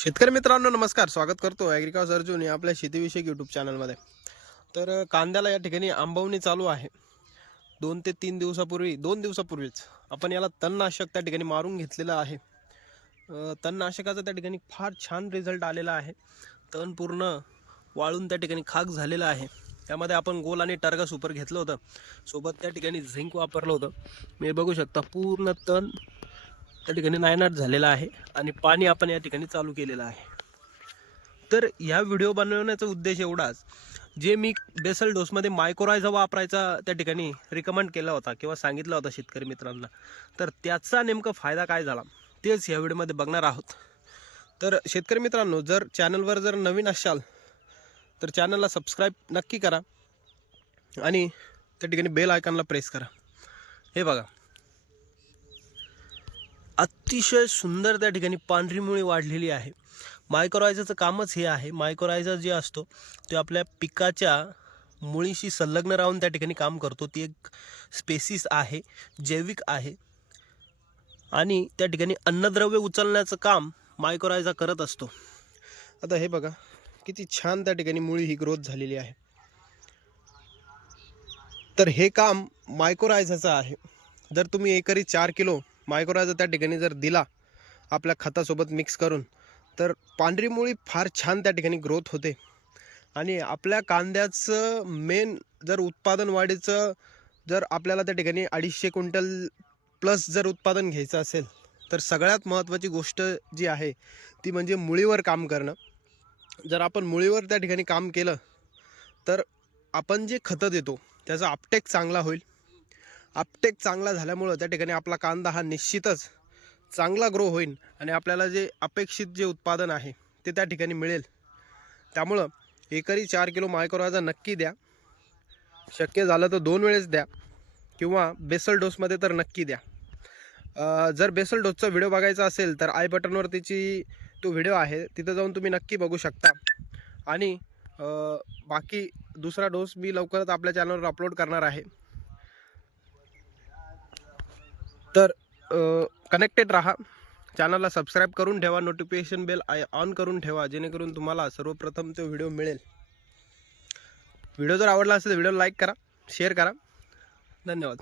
शेतकरी मित्रांनो नमस्कार. स्वागत करतो ॲग्रिकॉस अर्जुन या आपल्या शेतीविषयक यूट्यूब चॅनलमध्ये तर कांद्याला या ठिकाणी आंबवणी चालू आहे. दोन ते तीन दिवसापूर्वी दोन दिवसापूर्वीच आपण याला तणनाशक त्या ठिकाणी मारून घेतलेलं आहे. तणनाशकाचा त्या ठिकाणी फार छान रिझल्ट आलेला आहे. तण पूर्ण वाळून त्या ठिकाणी खाक झालेला आहे. त्यामध्ये आपण गोल आणि टर्गा सुपर घेतलं होतं. सोबत त्या ठिकाणी झिंक वापरलं होतं. मी बघू शकता पूर्ण तण त्या ठिकाणी नायनाट झालेला आहे आणि पाणी आपण या ठिकाणी चालू केलेलं आहे. तर ह्या व्हिडिओ बनवण्याचा उद्देश एवढाच जे मी बेसल डोसमध्ये मायक्रोरायझा वापरायचा त्या ठिकाणी रिकमेंड केला होता किंवा सांगितला होता शेतकरी मित्रांना तर त्याचा नेमका फायदा काय झाला तेच ह्या व्हिडिओमध्ये बघणार आहोत. तर शेतकरी मित्रांनो जर चॅनलवर जर नवीन असाल तर चॅनलला सबस्क्राईब नक्की करा आणि त्या ठिकाणी बेल आयकॉनला प्रेस करा. हे बघा. अतिशय सुंदर त्या ठिकाणी पांढरी मुळी वाढलेली आहे. मायक्रोरायझाचं कामच हे आहे. मायक्रोरायझा जे असतो ते आपल्या पिकाच्या मुळीशी संलग्न राहून त्या ठिकाणी काम करतो. ती एक स्पेसिस आहे जैविक आहे. आणि त्या ठिकाणी अन्नद्रव्य उचलण्याचं काम मायक्रोरायझा करत असतो. आता हे बघा किती छान त्या ठिकाणी मुळी ही ग्रोथ झालेली आहे. तर हे काम मायक्रोरायझाचं आहे. जर तुम्ही एकरी चार किलो मायक्रोराजा त्या ठिकाणी जर दिला आपल्या खतासोबत मिक्स करून तर पांढरी मुळी फार छान त्या ठिकाणी ग्रोथ होते. आणि आपल्या कांद्याचं मेन जर उत्पादन वाढीचं जर आपल्याला त्या ठिकाणी अडीचशे क्विंटल प्लस जर उत्पादन घ्यायचं असेल तर सगळ्यात महत्त्वाची गोष्ट जी आहे ती म्हणजे मुळीवर काम करणं. जर आपण मुळीवर त्या ठिकाणी काम केलं तर आपण जे खतं देतो त्याचा अपटेक चांगला होईल. अपटेक चांगला झाल्यामुळं त्या ठिकाणी आपला कांदा हा निश्चितच चांगला ग्रो होईल आणि आपल्याला जे अपेक्षित जे उत्पादन आहे ते त्या ठिकाणी मिळेल. त्यामुळं एकरी चार किलो मायक्रोराजा नक्की द्या. शक्य झालं तर दोन वेळेस द्या किंवा बेसल डोसमध्ये तर नक्की द्या. जर बेसल डोसचा व्हिडिओ बघायचा असेल तर आय बटनवर तिची तो व्हिडिओ आहे तिथं जाऊन तुम्ही नक्की बघू शकता. आणि बाकी दुसरा डोस मी लवकरच आपल्या चॅनलवर अपलोड करणार आहे. तर कनेक्टेड राहा. चॅनलला सबस्क्राईब करून ठेवा. नोटिफिकेशन बेल आय ऑन करून ठेवा. जेणेकरून तुम्हाला सर्वप्रथम तो व्हिडिओ मिळेल. व्हिडिओ जर आवडला असेल तर व्हिडिओ लाईक करा शेअर करा. धन्यवाद.